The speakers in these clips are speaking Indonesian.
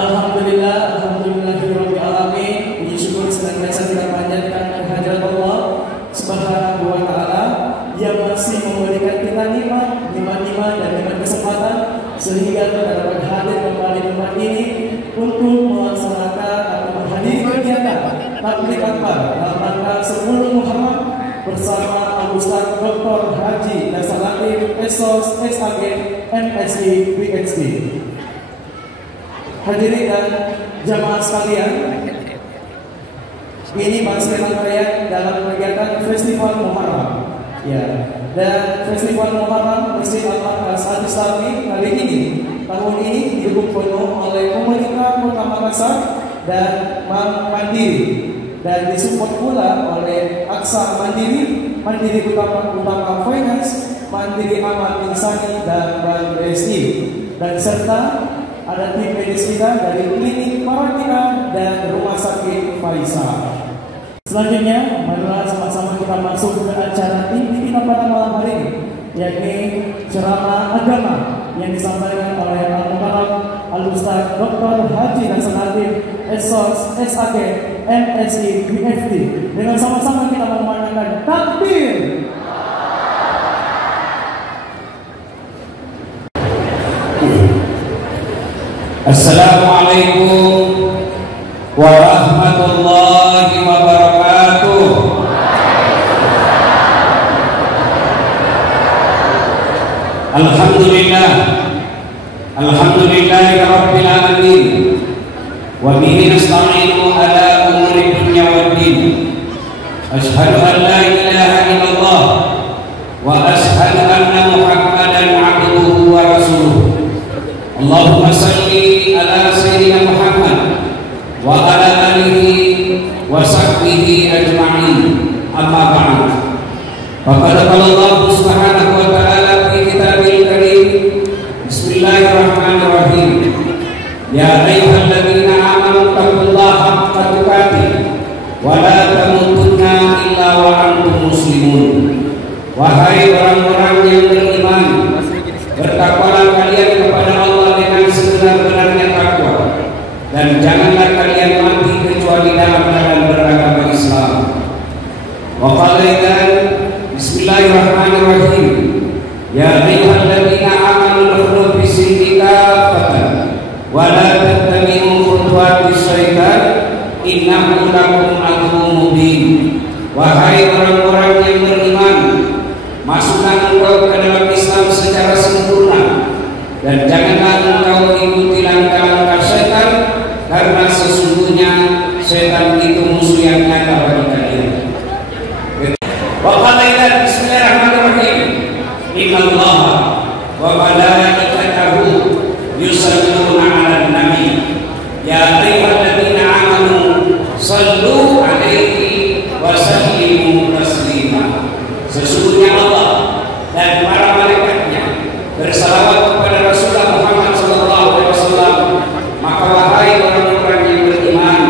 Alhamdulillahirabbil alamin. Puji syukur senantiasa kita panjatkan kehadirat Allah Subhanahu wa taala yang masih memberikan kita nikmat dan nikmat kesempatan sehingga kita dapat hadir kembali di tempat ini untuk melaksanakan atau menghadiri kegiatan taklim akbar dalam rangka 10 Muharram bersama Al-Ustaz Dr. Haji Dasar Latif Esos SAG MSI PhD. Hadirin dan jamaah sekalian, ini masih rangkaian dalam kegiatan Festival Muharram. Ya, dan Festival Muharram Masjid Al-Aqsa Al-Islami tahun ini didukung penuh oleh pemerintah Kota Makassar dan Bank Mandiri dan disupport pula oleh Aksa Mandiri Utama Finance, Mandiri Amat Insani dan Bank BSI, dan serta ada tim medis kita dari Klinik Paratika dan Rumah Sakit Faisal. Selanjutnya, marilah sama-sama kita masuk ke acara inti kita pada malam hari ini, yakni ceramah agama yang disampaikan oleh Al-Mukarram Al-Ustaz Dr. Haji Dasar Latif Esos SAG MSI PhD. Dengan sama-sama kita memandangkan takbir. Assalamualaikum warahmatullahi wabarakatuh. Alhamdulillahi rabbil alamin. Wa bihi nasta'inu ala umuri dunya waddin. Asyhadu an la ilaha illallah wa asyhadu anna Muhammadan abduhu wa rasuluh. Allahumma salli ala sayyidina Muhammad wa ala alihi wa sahbihi ajma'in. Amma ba'd. Faqad qala Allah subhanahu wa ta'ala fi kitabil karim. Bismillahirrahmanirrahim. Ya ayyuhalladzina amanu taqullaha haqqa tuqatih wa la tamutunna illa wa antum muslimun. Wahai orang-orang yang beriman, bertakwalah kalian kepada Allah dengan sebenar-benarnya takwa, dan janganlah kalian mati kecuali dalam keadaan beragama Islam. Wa qala Bismillahirrahmanirrahim. Ya ayyuhalladzina amanu udkhulu fis-silmi kaffatan wa la tattabi'u khutuwatis syaitan innahu lakum aduwwun mubin. Wahai orang-orang yang beriman, masuklah engkau ke dalam Islam secara sempurna, dan janganlah engkau ikuti langkah-langkah setan, karena sesungguhnya setan itu musuh yang nyata bagi kalian. Wa qala Bismillahirrahmanirrahim. Innallaha wa malaikatahu yusalluna 'alan nabi. Ya ayyuhalladzina amanu sallu 'alaihi wa sallimu taslima. Sesungguhnya Allah dan para malaikatnya bersalawat kepada Rasulullah Muhammad SAW. Maka wahai orang-orang yang beriman,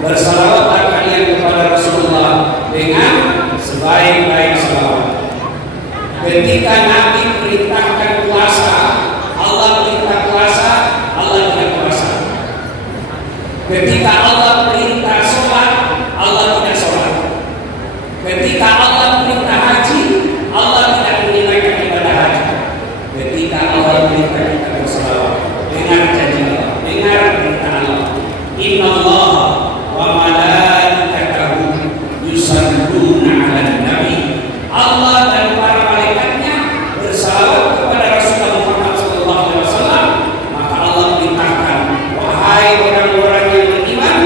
bersalawatlah kalian kepada Rasulullah dengan sebaik-baik salawat. Ketika Nabi perintahkan puasa, Allah perintah puasa, Allah tidak puasa. Ketika Allah perintah sholat, Allah tidak sholat. Ketika Allah perintah haji, Allah tidak menunaikan ibadah haji. Ketika Allah perintah kita bersalawat, dengar janji Allah, dengar perintah Allah. Innallaha wa malaikatahu yusalluna 'alan nabi. Allah dan para malaikatnya bersalawat kepada Rasulullah Muhammad SAW. Maka Allah perintahkan, wahai orang-orang yang beriman,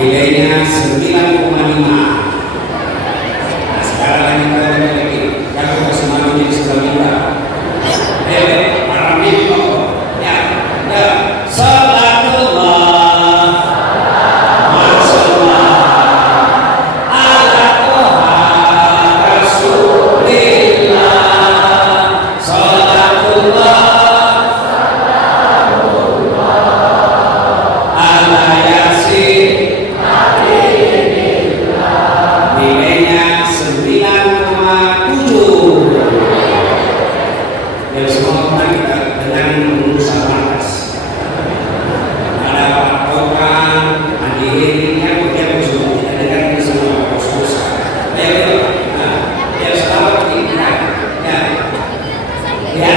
nilainya 9,5. Nah, sekarang kita lagi yang sudah semakin jadi 9. Ayo, para mimpi ya, ya, salatullah, masallah, ala toha rasulillah, salatullah, ala yasin, nilainya 9,7. Yang semua orang kita dengan lulusan markas. Ada Pak Tokan, Andi Herinya, kemudian sudah tidak dengar ini semua kos-kos. Ayo, nah, ya selamat ini, ya, ya,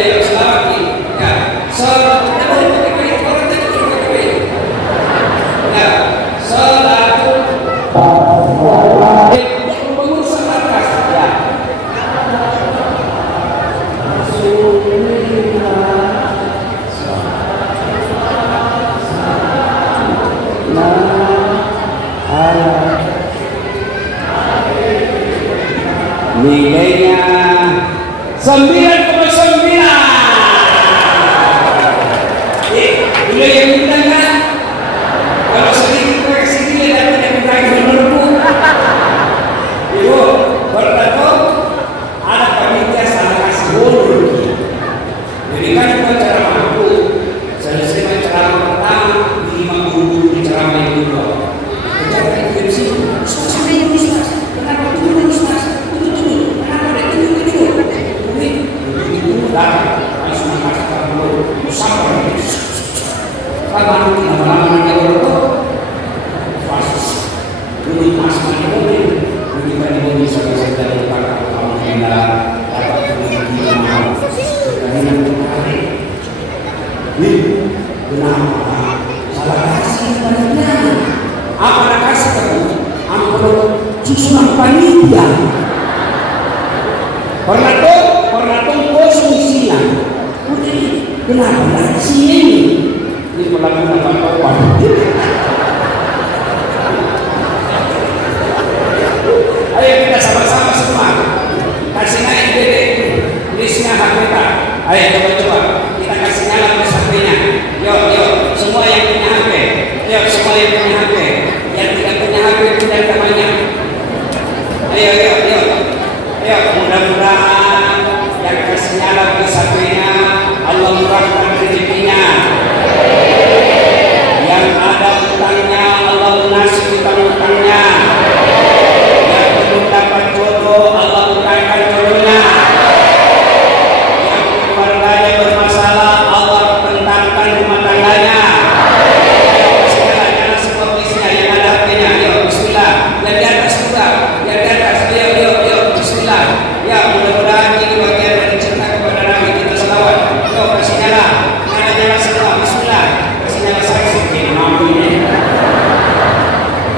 ayo, selamat ini, ya, nilainya 9,9. Boleh yang minta kan? Kalau sedikit kita kasih nilai dan tidak minta yang menerbuk. Ibu, berkata ada panitia salah kasih bonus. Jadi kan kita cara mampu selesai ceramah pertama 5 guru di ceramah yang kedua. Kejar ke sini. Pernah kosong isinya. Kenapa nggak sini? Ini melakukan apa-apa. Ayo kita sama-sama semua kasih naik dede listnya hak kita. Ayo coba kita kasih nyala plus HP-nya. Yuk semua yang punya HP. Ayo semua yang punya HP. Yang tidak punya HP pindah ke mana? Ayo. Mudah-mudahan yang kasih nyala plus HP-nya Allah murahkan rezekinya. Yang ada utangnya Allah lunasi utang-utangnya. Yang belum dapat jodoh Allah bukakan jodohnya. Yang keluarganya bermasalah Allah tentangkan rumah tangganya. Segalanya semua isinya yang ada hatinya. Yuk bismillah. Yang di atas juga. Yang di atas. Yuk bismillah. Ya mudah-mudahan ini bagian dari cinta kepada Nabi kita selawat. Yuk kasih nyala. Nyala semua. Bismillah. Kasih nyala saya sedikit. Mampu ini.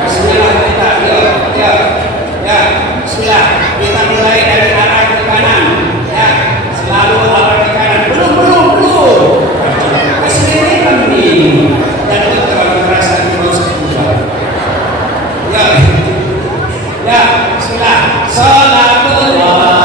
Kasih nyala kita. Yuk. Ya. Bismillah. Kita mulai dari arah ke kanan. Ya. Selalu arah ke kanan. Belum. Kasih nyala ini. Dan itu terlalu keras dan terus kedua. Ya. Bismillah. Salatullah.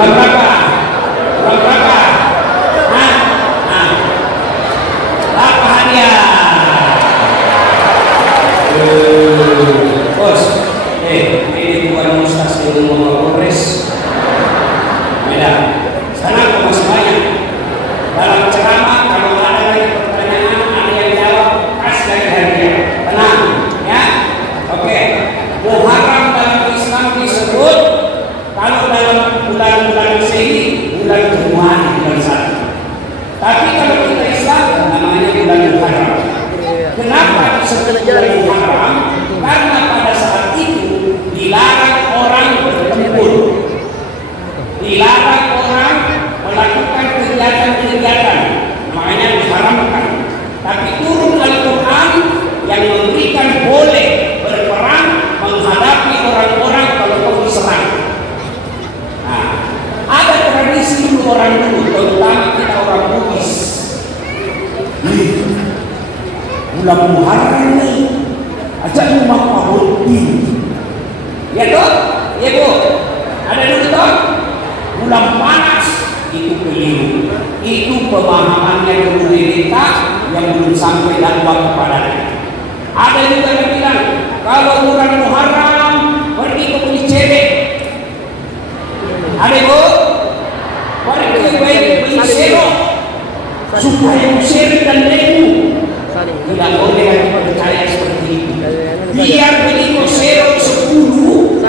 Bulan berapa? Bulan berapa? Hah? Nah. Apa hadiah? Bos, ini bukan Ustaz di rumah Polres. Beda. Sekarang kok masih banyak. Dalam ceramah kalau ada lagi pertanyaan, ada yang jawab, kasih lagi hadiah. Tenang, ya. Oke. Muharram dalam Islam disebut kalau dalam bulan-bulan Masehi bulan Januari, bulan 1. Tapi kalau kita Islam namanya bulan Muharram. Kenapa disebut bulan Muharram? Karena pada saat itu dilarang orang bertempur, dilarang orang melakukan kegiatan-kegiatan, makanya diharamkan. Tapi turun Al-Quran yang memberikan boleh berperang menghadapi orang-orang kalau kau diserang. Nah, ada tradisi dulu orang dulu, terutama kita orang Bugis. Bulan Muharram nih, ajak rumah Pak Budi. Ya toh, ya bu, ada dulu toh. Bulan panas itu keliru. Itu pemahamannya dulu kita yang belum sampai dakwah kepadanya. Ada juga yang bilang kalau bulan Muharram pergi ke beli cewek. Ada bu, pergi beli serok supaya usir dan lemu. Tidak boleh lagi percaya seperti itu. Biar beli serok 10,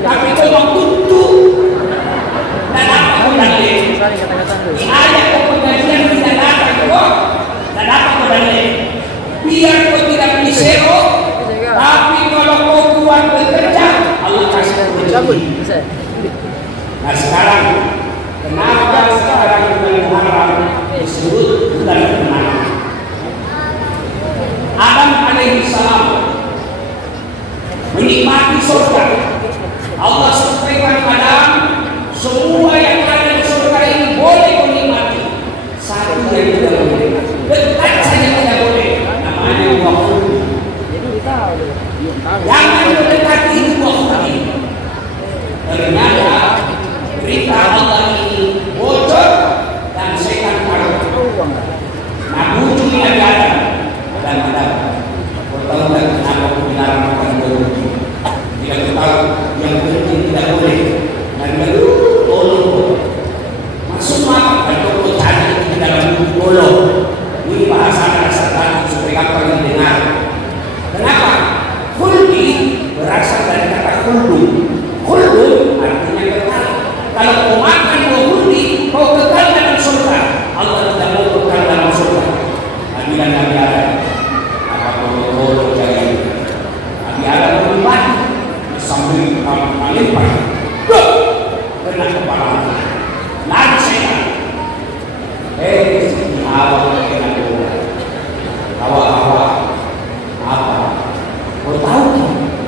tapi kalau tutup dan apa kodanya? Di ayat kepengajian tidak datang kok, dan apa kodanya? Biar kau tidak beli serok, tapi kalau kau kuat bekerja, Allah kasih rezeki. Nah sekarang, kenapa sekarang bulan Muharram disebut bulan kemenangan? Adam alaihi salam menikmati surga. Allah sampaikan Adam, semua yang ada di surga ini boleh kau nikmati. Satu yang tidak boleh, dekat saja tidak boleh. Namanya waktu. Jangan mendekati itu waktu. Ternyata berita Allah ini bocor dan setan tahu. Nah ujungnya ada. Kau tahu tak kenapa aku dilarang makan buah? Tidak tahu yang penting tidak boleh. Dan lalu tolong masuk makan dan kau cari di dalam buku tolong. Ini bahasa tadi supaya kau yang dengar. Kenapa? Khuldi berasal dari kata khuldu. Khuldu artinya kekal. Kalau kau makan buah khuldi, kau kekal dalam surga. Allah tidak mau kekal dalam surga. Nabilah Nabi Adam. Tolong jari Nabi Adam berlipat sambil melipat kena kepala lari setan. Awak kena bola. Awak apa? Kau tahu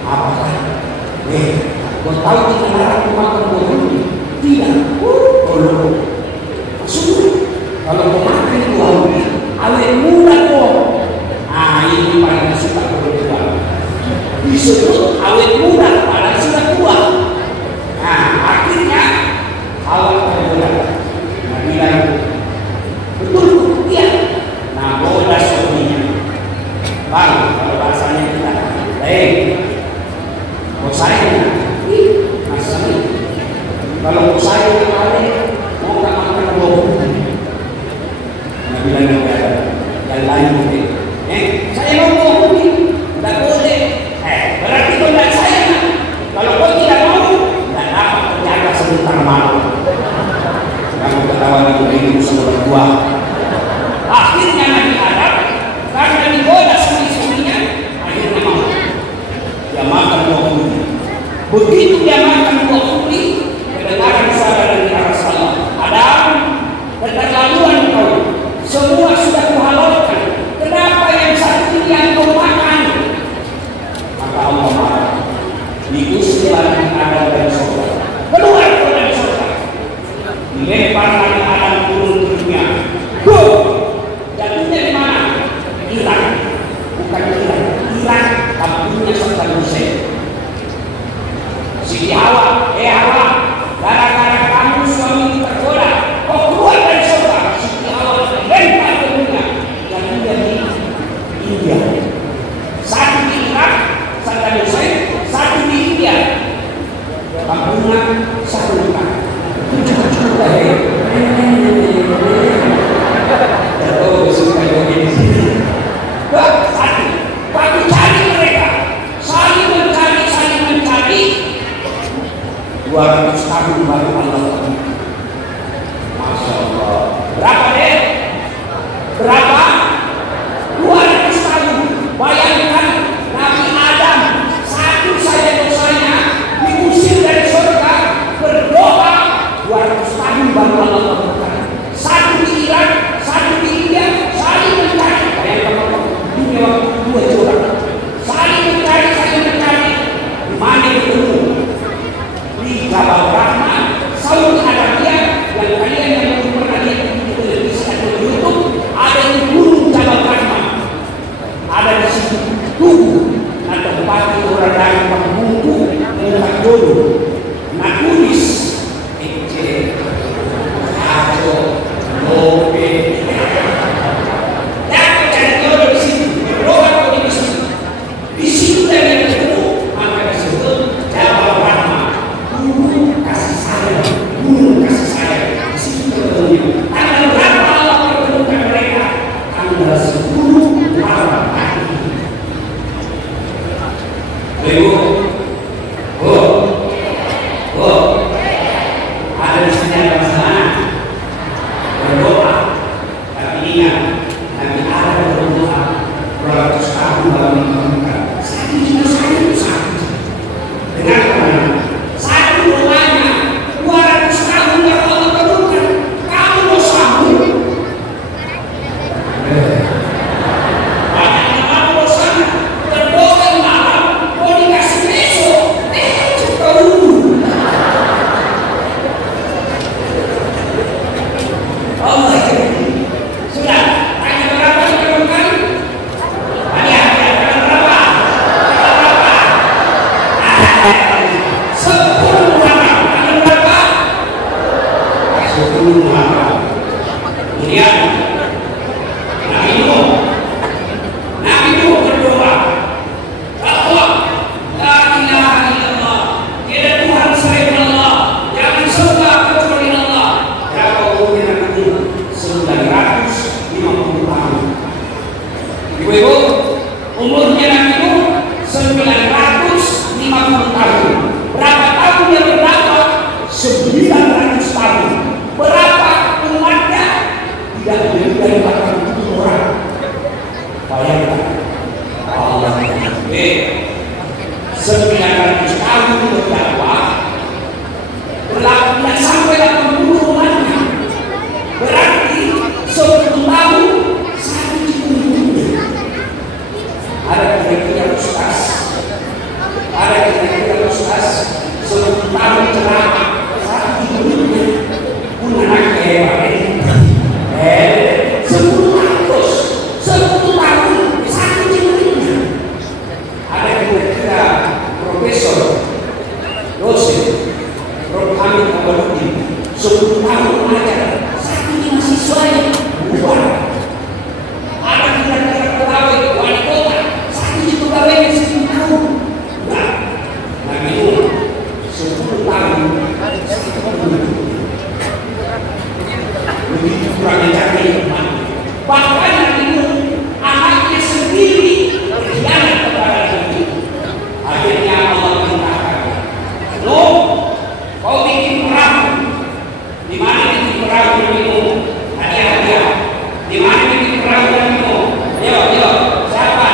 apa? Kau tahu kita larang makan buah ini? Tidak. Tolong masuk. Kalau kau makan buah ini awet muda kau. Ini paling suka perempuan. Disebut awet muda padahal sudah tua. Nah akhirnya awak tergoda. Nah bilang betul iya. Nah goda suaminya. Bang kalau bahasanya kita, mau saya masalah. Kalau mau saya mau tak makan buah. Nah bilang yang lain mungkin. Saya mau kopi, tidak boleh. Berarti kau tidak sayang. Kalau kau tidak mau, tidak dapat terjaga sebentar malam. Kamu ketawa ini usaha berdua. Akhirnya Nabi Adam karena digoda sama istrinya, akhirnya mau. Dia makan buah kopi. Begitu dia makan buah kopi, kedengaran suara dari arah sana. Adam, keterlaluan kau. Semua sudah kuhalalkan. Kenapa yang satu ini yang kau makan? Maka Allah marah. Diusir Nabi Adam dari surga. Keluar dari surga. Dilempar Nabi Adam turun ke dunia. Jatuhnya di mana? Irak. Bukan Irak. Irak kampungnya Saddam Hussein. Siti Hawa radang pembungku mengangkat dulu nakulis ece ajo lope dapat cari jodoh di situ berdoa di situ di situ yang ketemu maka disebut Jabal Rahmah guru kasih sayang di situ ketemu tanggal berapa Allah pertemukan mereka tanggal 10 Muharram Ibu, ada di sini ada masalah berdoa, tapi ingat nanti ada berdoa beratus tahun baru ditemukan. Satu juga saya itu satu. Dengar teman, satu doanya 200 tahun baru Allah temukan. Kamu mau sambung? Umurnya Nabi Nuh 950 tahun. Berapa tahun yang berdakwah? 900 tahun. Berapa umatnya? Tidak lebih dari 40 orang. Bayangkan Allah 900 tahun berdakwah, berlakunya sampai 80 umatnya. Berarti 10 tahun ada kira-kira ustaz 10 tahun ceramah satu hidupnya pun anak hebat 10 tahun satu hidupnya ada kira-kira profesor dosen Prof. Hamid Abaluddin 10 tahun mengajar satu mahasiswanya bubar. Ada kira-kira pegawai wali kota pegawai 10 tahun. Nah, Nabi Nuh 10 tahun. Begitu kurangnya cari iman. Bahkan Nabi Nuh anaknya sendiri berkhianat kepada Nabi. Akhirnya Allah mengatakan, Nuh, kau bikin perahu. Di mana bikin perahu Nabi Nuh? Hadiah. Di mana bikin perahu Nabi Nuh? Ayo. Siapa?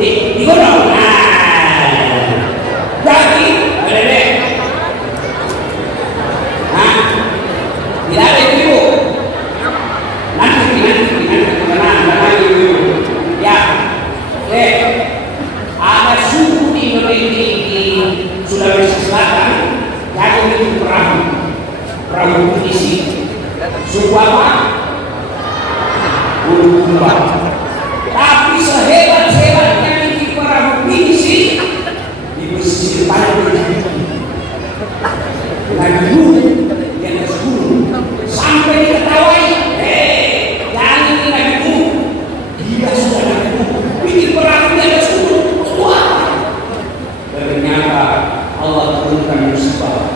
Di gunung. Jadi, tidak ada itu. Nanti ya. Ada suku di Sulawesi Selatan yang bikin perahu pinisi. Suku apa? Bulukumba. Tapi sehebat-hebatnya bikin perahu pinisi di pesisir pantai Nabi Nuh di atas gunung sampai diketahui, yang ini Nabi Nuh, dia sudah Nabi Nuh bikin perahu di atas gunung. Ternyata Allah turunkan musibah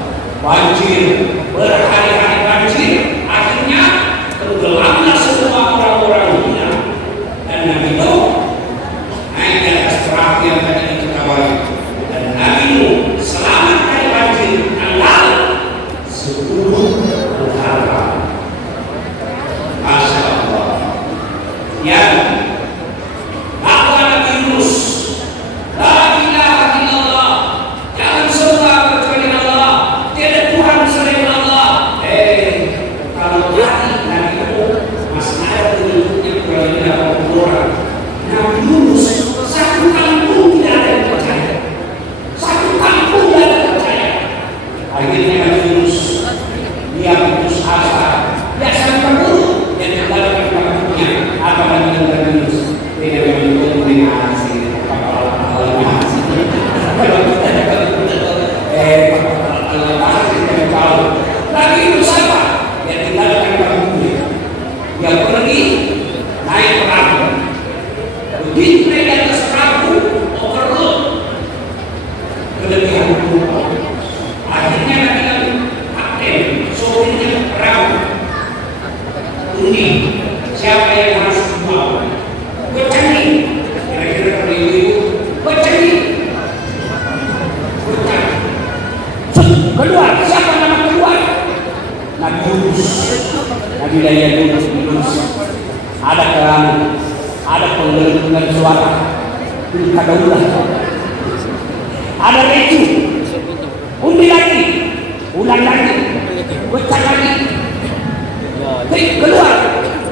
banjir, berhari-hari banjir. Akhirnya tenggelamlah semua orang-orang dunia. Nabi Yunus. Ini memang kombinasi Nabi Yunus apa? Dia tinggalkan kampung dia pergi naik perahu. Begitu naik di atas perahu, overload kelebihan penumpang. Akhirnya Nabi kapten, sopirnya perahu. Ini siapa yang harus dibawa? Gue cari. Kira-kira kalau ibu-ibu, gue cari. Keluar, siapa nama keluar? Nabi Yunus. Nabi Yunus. Ada kerana, ada penggelembungan suara, pilkada ada recu, undi lagi, ulang lagi, pecah lagi, keluar,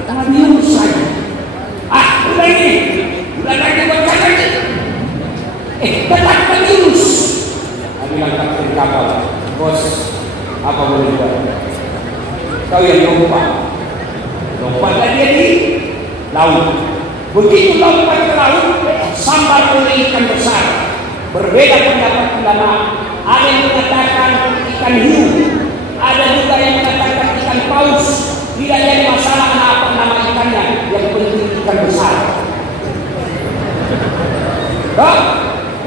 Nabi Yunus saja. Ulang lagi, pecah lagi. Tetap Nabi Yunus. Nabi bilang kapten kapal, bos, apa boleh buat? Kau yang lompatlah dia di laut. Begitu lompat ke laut, sambar oleh ikan besar. Berbeda pendapat ulama. Ada yang mengatakan ikan hiu, ada juga yang mengatakan ikan paus. Tidak ada masalah apa nama ikannya, yang penting ikan besar.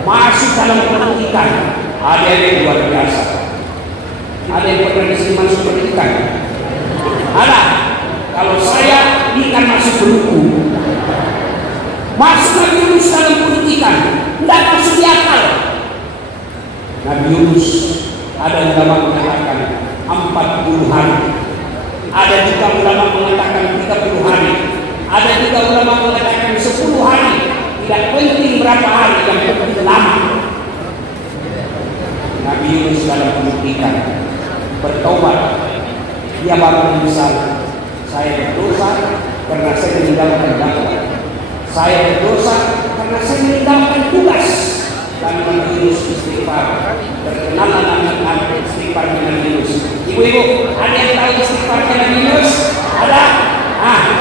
Masuk dalam perut ikan. Ada yang luar biasa. Ada yang pernah disini masuk perut ikan. Ada. Kalau saya ikan masuk perutku. Masuk Nabi Yunus dalam perut ikan. Tidak masuk di akal. Nabi Yunus ada ulama mengatakan 40 hari. Ada juga ulama mengatakan 30 hari. Ada juga ulama mengatakan 10 hari. Tidak penting berapa hari, yang penting lama. Nabi Yunus dalam perut ikan bertobat. Dia baru menyesal, saya berdosa karena saya meninggalkan dakwah. Saya berdosa karena saya meninggalkan tugas. Dan Nabi Yunus istighfar. Berkenalan dengan istighfar Nabi Yunus. Ibu-ibu, ada yang tahu istighfar Nabi Yunus? Ada?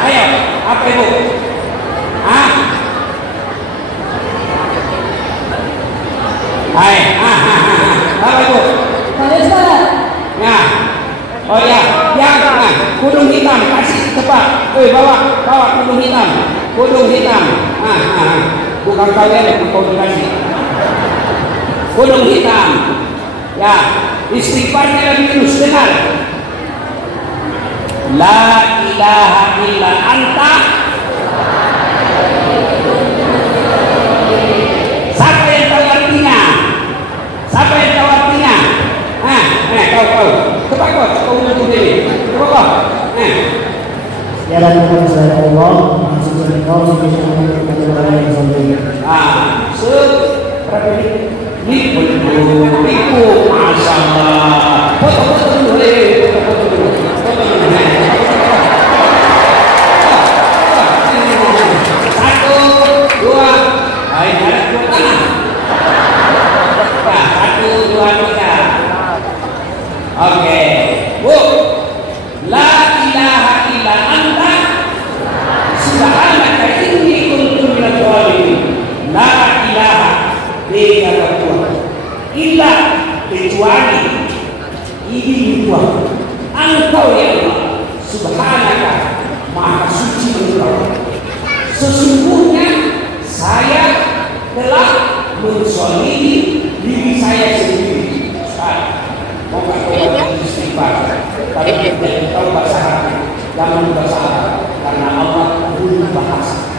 Ayo, apa ibu? Hai, apa ibu? Nah, oh ya, yang kudung hitam, kasih cepat. Bawa kudung hitam, bukan kalian, kau dikasih. Kudung hitam, ya, istighfarnya Nabi Yunus, dengar. La ilaha illa anta. Siapa yang tahu artinya? Kau. Coba kau untuk diri. Coba kau. Ya dan kepada Allah, maksudnya kau sebenarnya kepada yang sendiri. Nipu, masalah. Foto dulu, Satu, dua, ada dua tangan. Satu, dua, tiga. Oke, Bu. La ilaha illa anta subhanaka inni kuntu minadh dhalimin. La ilaha tidak Tuhan illa kecuali ini Tuhan engkau ya Allah subhanaka maha suci engkau. Sesungguhnya saya telah menzalimi diri saya sendiri. Mau katakan istighfar, tapi tidak tahu bahasa Arab, jangan bahasa Arab, karena Allah belum bahasa.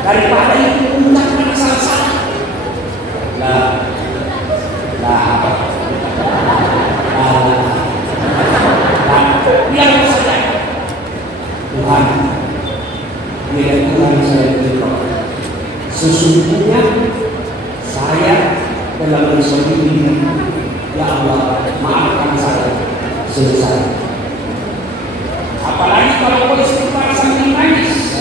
Daripada itu mengucapkan salah-salah. Yang saja Tuhan, bila Tuhan saya berdoa, sesungguhnya saya telah menzalimi. Ya Allah, maafkan saya. Selesai. Apalagi kalau kau istighfar sambil nangis.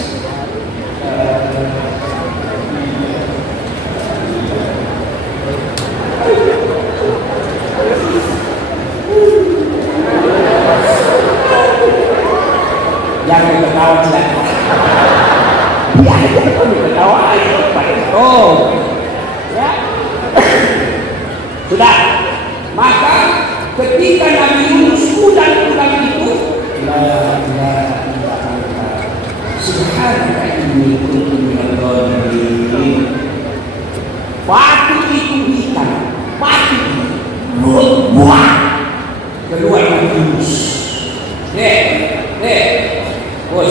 Jangan ketawa jelek. Oh, ya. Sudah. Maka ketika Nabi Yunus udang-udang itu, subhanaka inni kuntu minadh dhalimin. Batu itu ikan, batu buah keluar Nabi Yunus. Bos,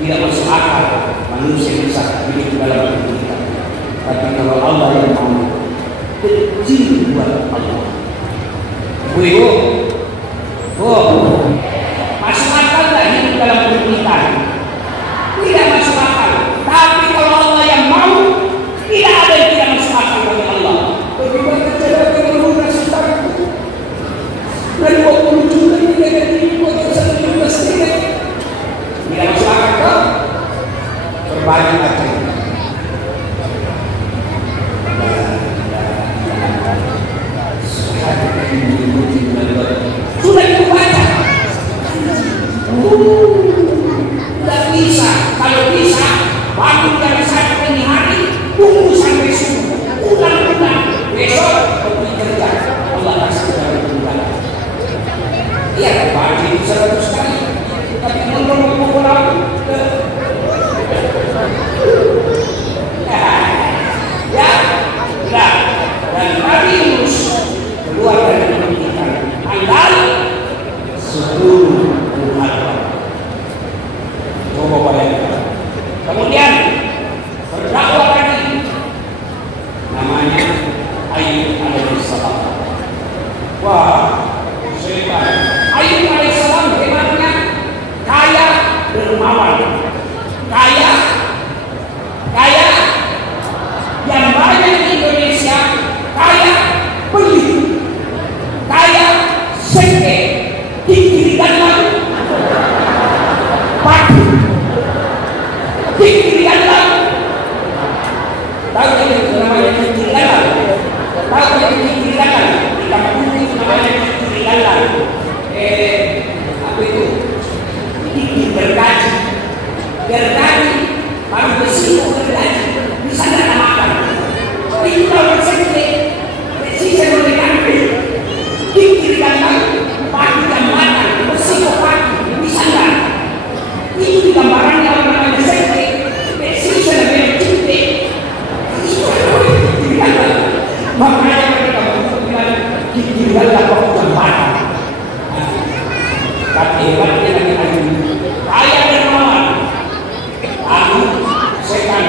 tidak masuk akal manusia bisa hidup dalam kehidupan. Tapi kalau Allah yang mau, kecil buat Allah. Masuk akal tak hidup dalam kehidupan? Tidak masuk akal. Tapi kalau Allah yang mau, tidak ada yang tidak masuk akal bagi Allah. Bagaimana cara pengeluaran sekarang? Dan 20 juta ini dengan dibuat bersama 15 tidak masuk akal. Berbagi aja. Sudah dibaca. Tidak bisa. Kalau bisa, bangun dari satu ini hari, tunggu sampai subuh. Ulang-ulang. Besok pergi kerja. Allah kasih dari bulan. Iya, bagi 100 kali. Tapi kalau mau pulang, ya, dan Nabi Yunus keluar dari pendidikan andal 10 muharram. Coba bayangkan. Kemudian berdakwah lagi, namanya Ayub alaihissalam. Wah, hebat. Ayub alaihissalam hebatnya kaya dermawan, kaya yang banyak di Indonesia, kaya beli, kaya sekte, di kiri kanan padu, di kiri kanan tahu yang namanya di kiri kanan, tahu yang di kiri kanan, di kampung itu namanya di kiri kanan, apa itu? Gergaji, baru besi gergaji, bisa nggak makan? Itu kalau sekte, besi saya boleh ambil, di kiri kanan, pagi dan makan, besi pagi, bisa nggak? Itu gambarannya orang-orang sekte, besi saya boleh cinta, itu boleh di kiri kanan. Makanya mereka bilang di kiri kanan kok gambaran. Tapi hebatnya lagi kaya dermawan, lalu setan,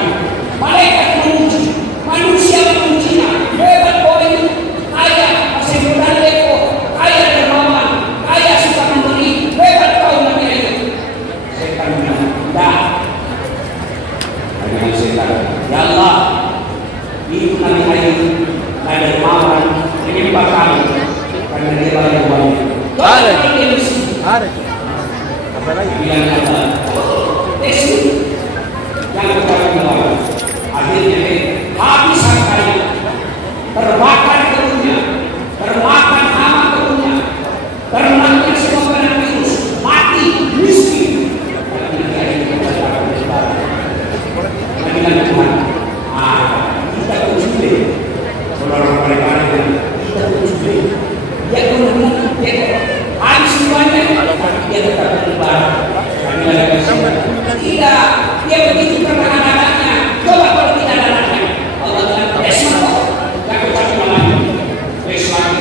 malaikat memuji, manusia memujinya, hebat boy, kaya, masih muda leko, kaya dermawan, kaya suka memberi, hebat kau namanya itu. Setan bilang, tidak. Dengan setan, ya Allah, itu Nabi Ayub, kaya dermawan, menyembah kamu, karena dia banyak uangnya. Ada. Apa lagi? Yang kedua, akhirnya habis hartanya, terbakar kebunnya, termakan hama kebunnya, ternaknya semua barang virus, mati, miskin. Kita kujuli, orang mereka kita kujuli, dia kemudian habis semuanya, dia tetap beribadah. Tidak, dia begitu karena anak-anaknya. Coba kalau tidak ada anaknya, Allah bilang Desmond, gak kecuali malam, Desmond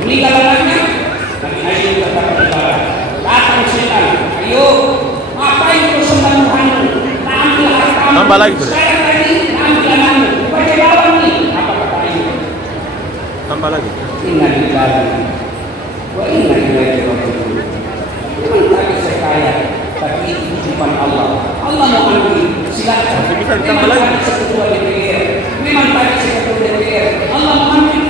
meninggal anaknya, tapi Ayub tetap beribadah. Datang setan, ayo, ngapain kau sembah Tuhanmu? Ambil hartamu. Tambah lagi tuh. Sekarang tadi, ambil anakmu. Pakai lawan nih. Apa kata Ayub? Tambah lagi. Inna lillahi wa inna ilaihi raji'un. Memang tadi saya kaya, tapi itu titipan Allah. Allah mau ambil, silakan. Memang tadi saya ketua DPR, memang tadi saya ketua DPR. Allah mau ambil,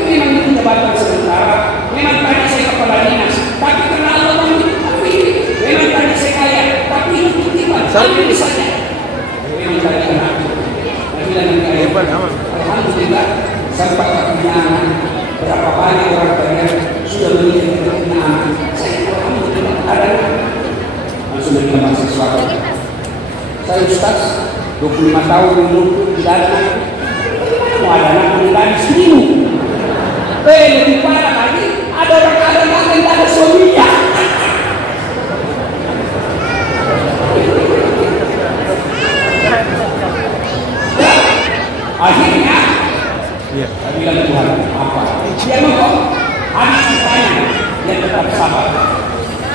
memang itu jabatan sementara. Memang tadi saya kepala dinas, tapi karena Allah mau ambil, memang tadi saya kaya, tapi itu titipan. Ambil saja. Memang tadi anakku. Alhamdulillah, sampai kepunyaan berapa banyak orang banyak sudah menjadi kepunyaan. Saya alhamdulillah ada langsung dari mahasiswa. Saya Ustaz 25 tahun umur tidak ada anak. Mau ada anak meninggal di sini. Lebih parah lagi, ada orang yang tidak ada suaminya. Akhirnya, bilang Tuhan apa? Dia ngomong, habis ditanya, dia tetap sabar.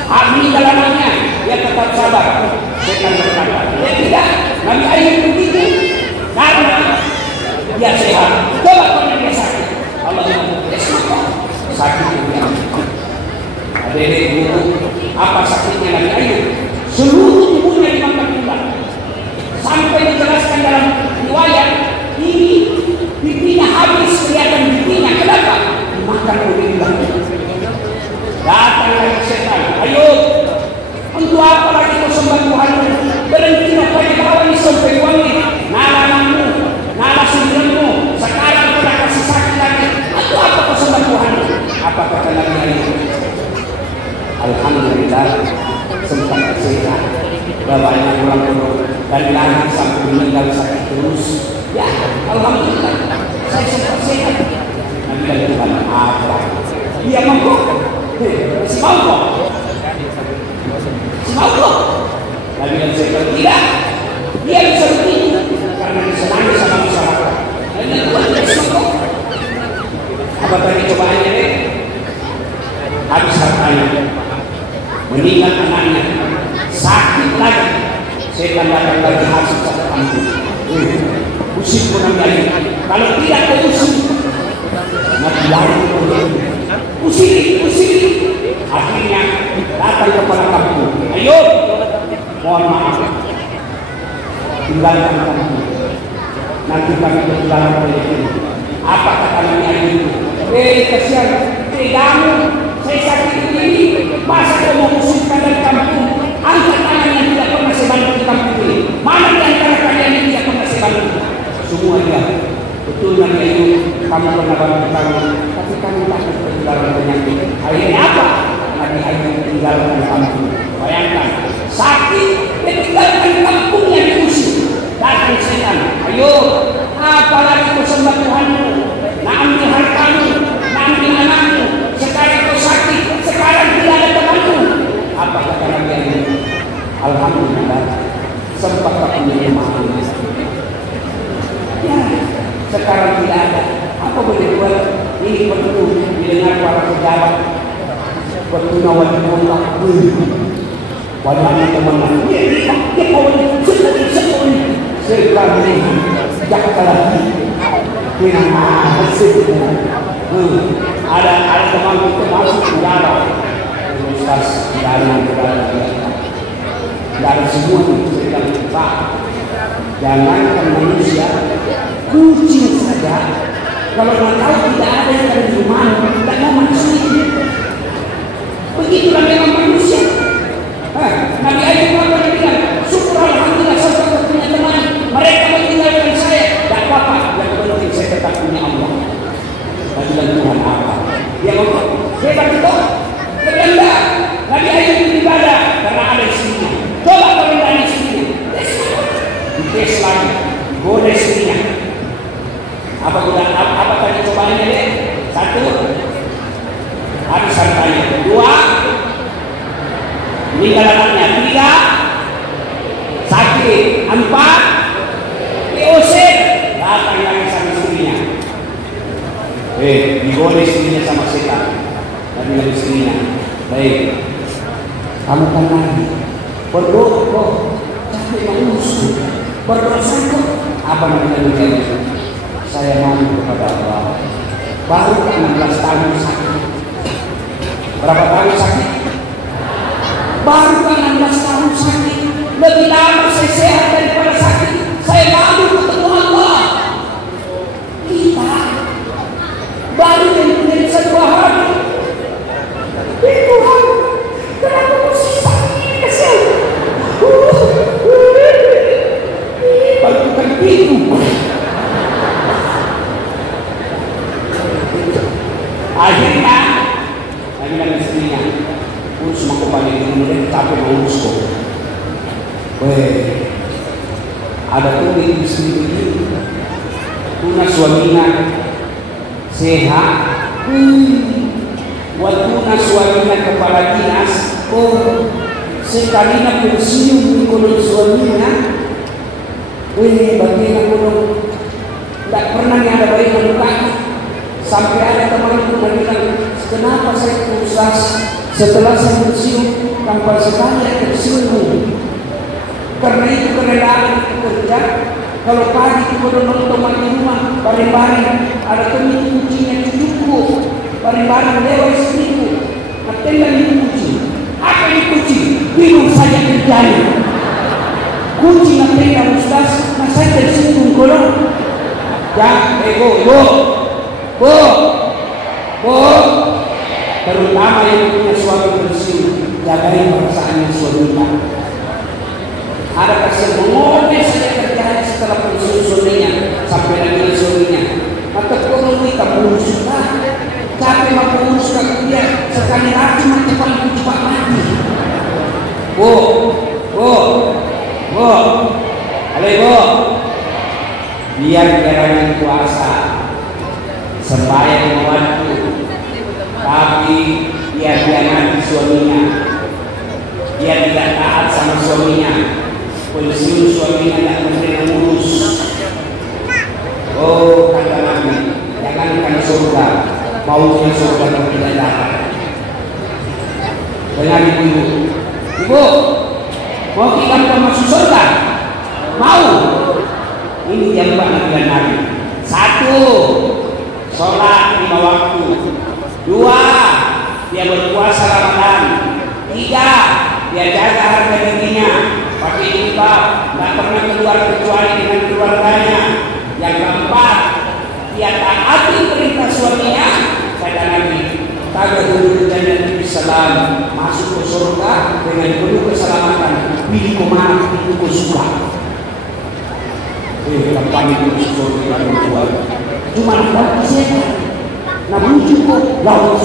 Habis dalamnya, dia tetap sabar. Setan berkata, dia tidak. Nabi Ayub begitu, karena dia sehat. Coba kalau dia sakit, Allah sakit dia. Adik-adik guru, apa sakitnya Nabi Ayub? Seluruh tubuhnya dimakan ular. Sampai dijelaskan dalam riwayat ini pipinya habis, kelihatan pipinya. Kenapa? Dimakan oleh ular. Datang lagi setan. Ayo, untuk apa lagi kau sembah Tuhan? Berhentilah pada kawan sampai wangi. Nalamu, nala sumbermu. Sekarang kau dah kasih sakit lagi. Untuk apa kau sembah Tuhan? Apa kata Nabi Ayub? Alhamdulillah, sempat sehat. Bapaknya pulang dan lagi sampai meninggal sakit terus. Ya, alhamdulillah, saya sempat sehat. Nabi Ayub Tuhan apa? Dia mampu. Si mampu. Si mampu. Nabi Ayub Tuhan tidak. Dia bisa begitu karena disenangi sama masyarakat. Dan Tuhan tidak mampu. Apa tadi cobaannya deh? Habis hartanya, meninggal anaknya, sakit lagi. Setan datang lagi hasil satu kampung. Usir pun Nabi Ayub. Kalau tidak kau usir, Nabi Ayub usir. Akhirnya datang kepada kampung. Ayo, mohon maaf, tinggalkan kampung. Nanti kami berjalan oleh ini. Apa kata Nabi Ayub? Kasihan, kamu, saya sakit ini. Masa kau mau usirkan dari kampung? Angkat tangan yang tidak pernah saya bantu di kampung ini. Mana di antara kalian yang tidak pernah saya bantu? Semua dia. Betul Nabi Ayub, kamu pernah bantu kami, tapi kami takut berjalan penyakit. Akhirnya apa? Nabi Ayub tinggalkan kampung. Bayangkan, sakit, dia tinggalkan kampungnya diusir. Datang setan. Ayo, apalagi kau sembah Tuhanmu? Nak ambil hartamu, nak ambil anakmu. Sekarang kau sakit, sekarang tidak ada temanmu. Apa kata Nabi Ayub? Alhamdulillah, sempat tak punya makan. Ya, sekarang tidak ada. Apa boleh buat? Ini perlu didengar para pejabat. Pertuna wajib Allah. Wajibnya teman-teman. Dia kawan sekali. Jaksa lagi. Ada teman kita masuk penjara. Ustaz dari semua itu kita jangankan manusia, kucing saja kalau nggak tahu tidak ada yang dari rumah tidak mau manusia. Begitulah memang manusia. Nabi Ayub apa yang bilang? Syukur alhamdulillah saya punya teman. Mereka meninggalkan saya. Tak apa-apa. Yang penting saya tetap punya Allah. Dan bilang Tuhan apa? Dia ngomong, hebat itu. Berenda. Nabi Ayub beribadah karena ada istrinya. Coba kalau ada istrinya. Dites lagi. Goda istrinya. Apa tadi cobaannya deh? 1. Habis hartanya. 2. Meninggal anaknya. 3. Sakit. 4. Diusir. Datang lagi sama istrinya. Digoda istrinya sama setan. Dan dengan istrinya. Baik. Kamu kan lagi berdoa, capek mengurus, berdosa kok. Apa namanya begini? Saya mau kepada Allah. Baru 16 tahun sakit. Berapa tahun sakit? Baru 16 tahun sakit. Lebih lama saya sehat daripada sakit. Saya malu ketemu Allah. Kita baru yang punya 1 hari. Tuhan, kenapa mesti sakit kesian? Baru bukan itu. Akhirnya, saya bilang istrinya, urus mangkuk balik ini, capek mengurus kok. ada tuh istri begini, tuna suaminya sehat, waktu suaminya kepala dinas, sekali nak bersium kalau suaminya, bagian kalau tidak pernah ada bayi melukai, sampai ada teman itu bilang, kenapa saya putus setelah saya bersium tanpa sekali tersium? Karena itu kerelaan kerja. Kalau pagi itu nonton di rumah, bareng-bareng ada teman kucingnya cucuku, bareng-bareng lewat istriku, nanti itu kucing. Apa ini kucing? Bingung saja kerjanya. Kucing nanti kan Ustaz, saya tersinggung kalau. Ya, bu, terutama yang punya suami bersih, jagain perasaannya suaminya. Ada kasih mengorbankan saja kerjaan setelah pensiun suaminya sampai dengan suaminya. Maka kalau kita berusaha, capek mau berusaha dia sekali lagi mati paling cepat mati. Bu, halo bu, biar jarang puasa, sembahyang waktu, tapi dia nanti suaminya, dia tidak taat sama suaminya. Pensiun suaminya tidak menerima ngurus. Oh kata Nabi, jangankan surga, maunya surga yang tidak dapat. Dengar ibu, mau kita masuk surga? Mau? Ini yang banyak dan Nabi. 1, sholat 5 waktu. 2, dia berpuasa Ramadan. 3, dia jaga harga dirinya. Pakai jilbab, tidak pernah keluar kecuali dengan keluarganya. Yang keempat, dia taati perintah suaminya. Kata Nabi, tagadul jannati bisalam, masuk ke surga dengan penuh keselamatan. Pilih kemana, pilih kau suka. Kapan itu surga yang keluar? Cuma dapat siapa? Namun cukup lalu.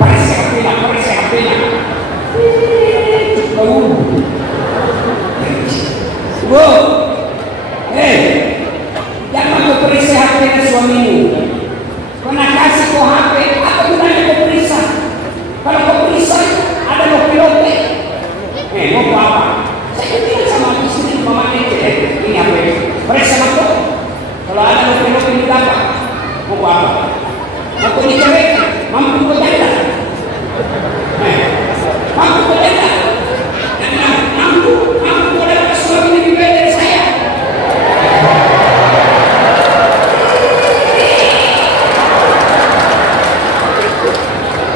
Persehapilah. Bu, jangan kau periksa HP suamimu. Kena kasih kau HP, apa gunanya kau periksa? Kalau kau periksa, ada lope-lope. Mau apa? Saya tidak sama istri mama ini HP. Periksa aku. Kalau ada lope-lope ini dapat, mau apa? Mau kau diceraikan, mampu kau janda. Mampu kau janda. Mampu dapat suami lebih baik dari saya.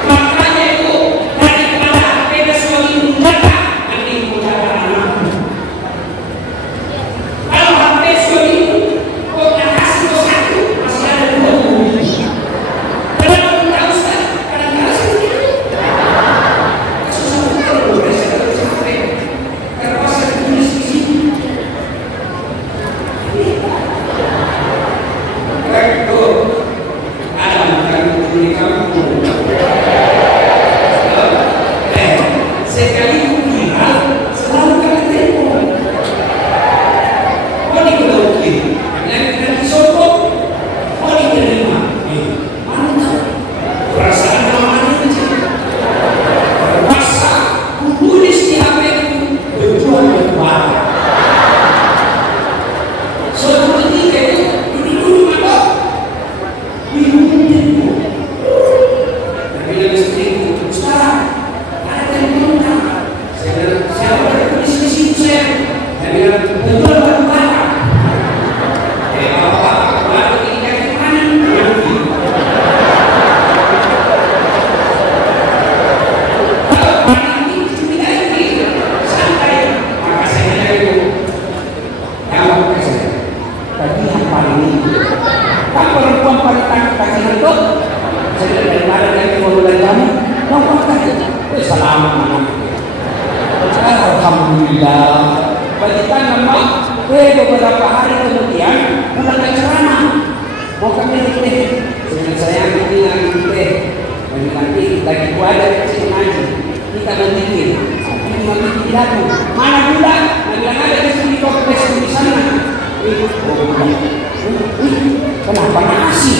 Makanya itu daripada beda suami menjaga, nanti menjaga anak. Kalau HP suami itu, kau tak kasih kau 1, masih ada 2. Kenapa kau tak usah? Kadang-kadang seperti itu. Alhamdulillah. Bagikan memang beberapa hari kemudian mulai ceramah. Mau kami teh, saya nanti lagi ada kecil ngaji. Kita nanti lagi pidato. Mana budak? Nah, bilang ada di toples di sana. Kenapa nasi?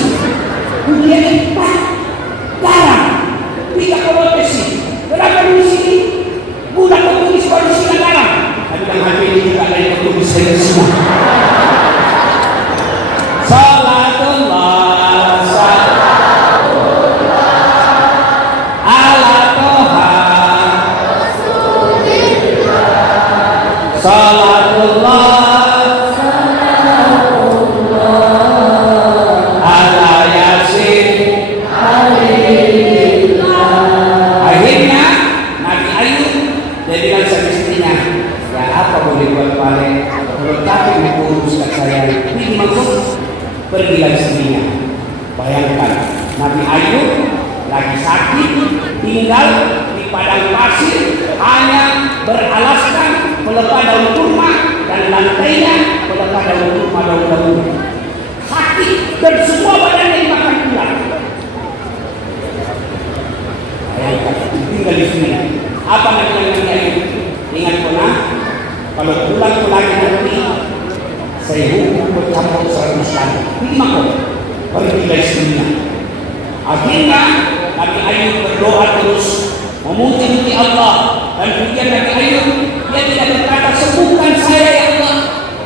Dia empat garam, 3 kolotesi. Kenapa di sini? Budak komunis baru sini garam. Tapi yang hati ini juga ada yang komunis dari sini. Salatullah, salatullah ala Toha, salatullah ala Yasin. Akhirnya Nabi Ayub dia bilang sama istrinya, ya apa boleh buat paling tetapi menguruskan saya ini maksud pergilah istrinya. Bayangkan Nabi Ayub lagi sakit, tinggal di padang pasir, hanya beralaskan pelepah daun kurma dan lantainya pelepah daun kurma daun-daun. Sakit dan semua badannya dimakan ular. Bayangkan tinggal di sini. Apa namanya Nabi Ayub? Ingat pernah kalau pulang ke lagi nanti saya hukum bercampur 100 kali. Ini makhluk pergilah istrinya. Akhirnya Nabi Ayub berdoa terus, memuji Allah, dan kemudian Nabi Ayub dia tidak berkata sembuhkan saya ya Allah,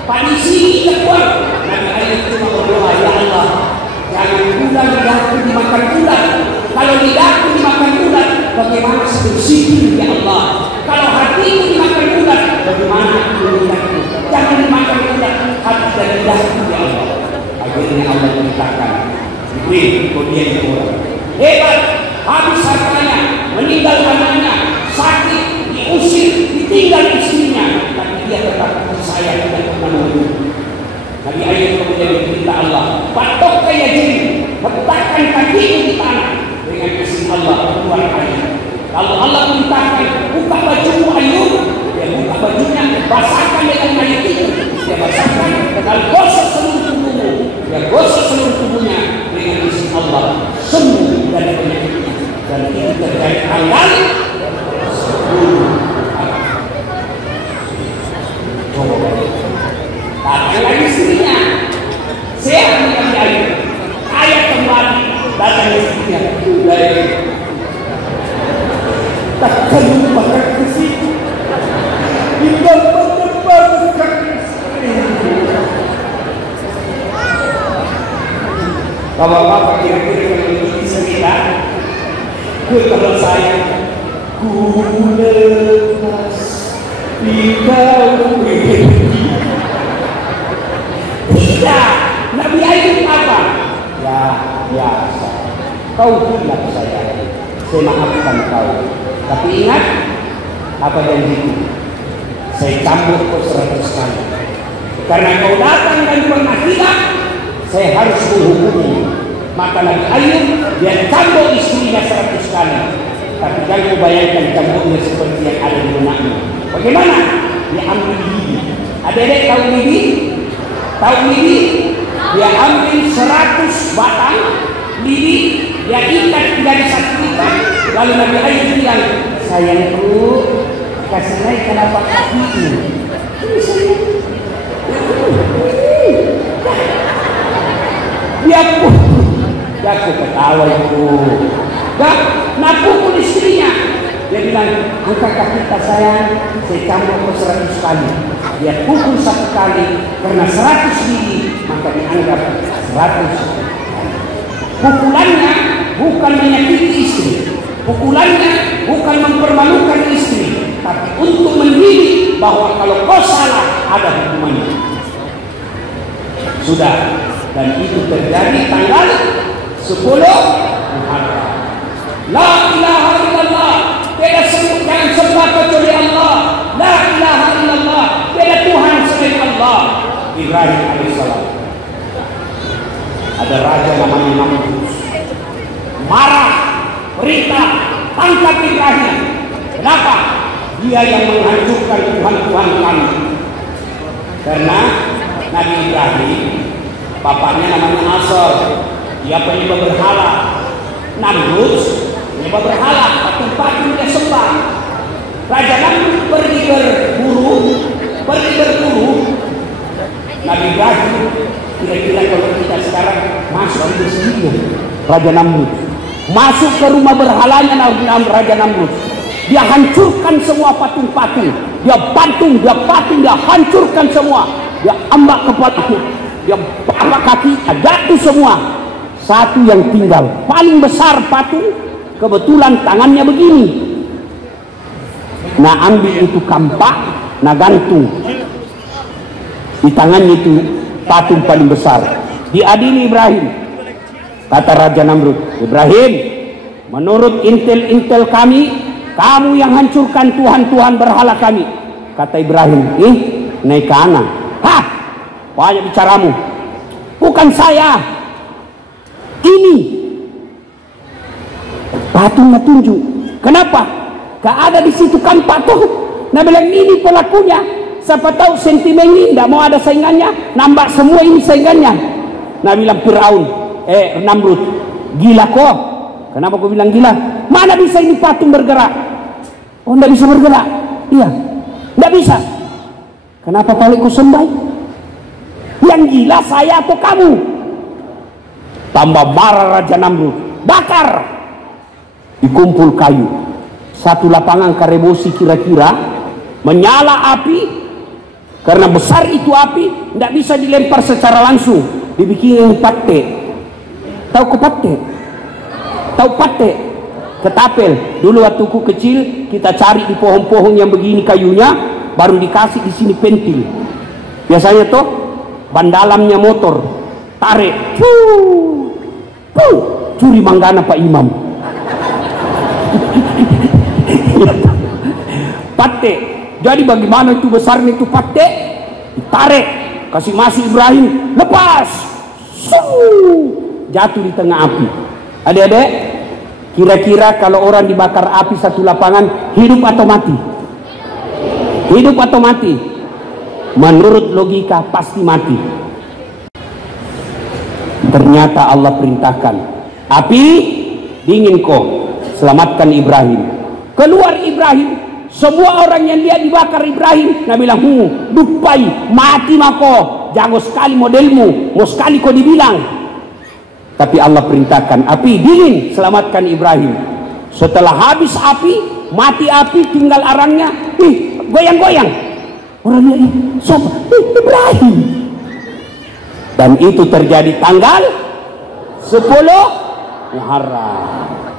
panisi kita kuat. Nabi Ayub cuma berdoa, ya Allah, jangan ular lidahku dimakan ular. Kalau lidahku dimakan ular, bagaimana bersih ya Allah? Kalau hatiku dimakan ular, bagaimana lidahku? Jangan dimakan ular hati dan lidahku ya Allah. Akhirnya Allah menyatakan, Jibril, kemudian itu orang hebat, habis hartanya, meninggal anaknya, sakit, diusir, ditinggal istrinya, tapi dia tetap percaya tidak pernah mengeluh. Nabi Ayub kemudian meminta Allah, patok kaya jin, letakkan kakimu di tanah dengan izin Allah keluar air. Kalau Allah mintakan buka bajumu Ayub, dia buka bajunya, basahkan dengan air itu, dia basahkan dengan gosok seluruh tubuhmu, dia gosok seluruh tubuhnya dengan izin Allah, sembuh dari penyakitnya. Dan itu terjadi tanggal 10. Datang lagi istrinya, sehat Nabi Ayub, kaya kembali, datang istrinya, dari takkan makan ke situ, tidak makan ke bapak-bapak kira-kira yang memiliki cerita, kalau saya ku lepas di dalam tidak, Nabi Ayub apa? Ya biasa, kau bilang saya maafkan kau, tapi ingat apa janjiku, saya cambuk kau 100 kali, karena kau datang dan pernah hilang, saya harus menghukummu. Maka Nabi Ayub dia cambuk istrinya 100 kali, tapi jangan bayangkan cambuknya seperti yang ada di benaknya. Bagaimana? Dia ambil lidi. Adik-adik tahu lidi? Tahu lidi? Dia ambil 100 batang lidi, dia ikat dari satu ikat. Lalu Nabi Ayub bilang, sayangku, kasih naik kenapa kakiku? Dia pun, aku ketawa itu. Nah pukul istrinya. Dia bilang, angkat kaki kita sayang, saya cambuk ke 100 kali. Dia pukul 1 kali, karena 100 lidi, maka dianggap 100 kali. Pukulannya bukan menyakiti istri, pukulannya bukan mempermalukan istri, tapi untuk mendidik bahwa kalau kau salah ada hukumannya. Sudah, dan itu terjadi tanggal 10 Muharram. La ilaha illallah, tidak jangan sembah kecuali Allah. La ilaha illallah, tidak Tuhan selain Allah. Ibrahim alaihissalam. Ada raja namanya Namrud. Marah, perintah, tangkap Ibrahim. Kenapa? Dia yang menghancurkan Tuhan-Tuhan kami. Karena Nabi Ibrahim, bapaknya namanya Azar, dia penyembah berhala. Namrud penyembah berhala, patung-patung dia sembah. Raja Namrud pergi berburu. Nabi Ibrahim, kira-kira kalau kita sekarang masuk di sini, Raja Namrud masuk ke rumah berhalanya Raja Namrud. Dia hancurkan semua patung-patung, dia hancurkan semua, dia ambak kepalanya, dia ambak kaki, jatuh semua. Satu yang tinggal, paling besar patung, kebetulan tangannya begini. Nah ambil itu kampak, nah gantung di tangannya itu patung paling besar. Diadili Ibrahim. Kata Raja Namrud, Ibrahim, menurut intel kami, kamu yang hancurkan Tuhan berhala kami. Kata Ibrahim, naik ke anak. Hah, banyak bicaramu. Bukan saya. Ini patungnya tunjuk. Kenapa? Gak ada di situ kan patung. Nah bilang ini pelakunya. Siapa tahu sentimen ini tidak mau ada saingannya, nambah semua ini saingannya. Nah bilang Firaun, Namrud, gila kok. Kenapa kau bilang gila? Mana bisa ini patung bergerak? Oh tidak bisa bergerak. Iya, tidak bisa. Kenapa paling kau sembah? Yang gila saya atau kamu? Tambah marah Raja Namrud, bakar. Dikumpul kayu, satu lapangan karebosi kira-kira, menyala api. Karena besar itu api, tidak bisa dilempar secara langsung, dibikin pate. Tahu pate? Tahu pate? Ketapel. Dulu waktu ku kecil, kita cari di pohon-pohon yang begini kayunya, baru dikasih di sini pentil. Biasanya tuh ban dalamnya motor, tarik, curi manggana Pak Imam. Pate. Jadi bagaimana itu besarnya itu pate, ditarik, kasih masuk Ibrahim, lepas, jatuh di tengah api. Adik-adik, kira-kira kalau orang dibakar api satu lapangan, hidup atau mati? Hidup atau mati? Menurut logika pasti mati. Ternyata Allah perintahkan, api dingin kok, selamatkan Ibrahim. Keluar Ibrahim. Semua orang yang dia dibakar Ibrahim, Nabi bilang, dupai, mati mako, jago sekali modelmu, mau sekali kau dibilang. Tapi Allah perintahkan, api dingin, selamatkan Ibrahim. Setelah habis api, mati api, tinggal arangnya, goyang-goyang. Orang lihat, siapa? Ibrahim. Dan itu terjadi tanggal 10 Muharram.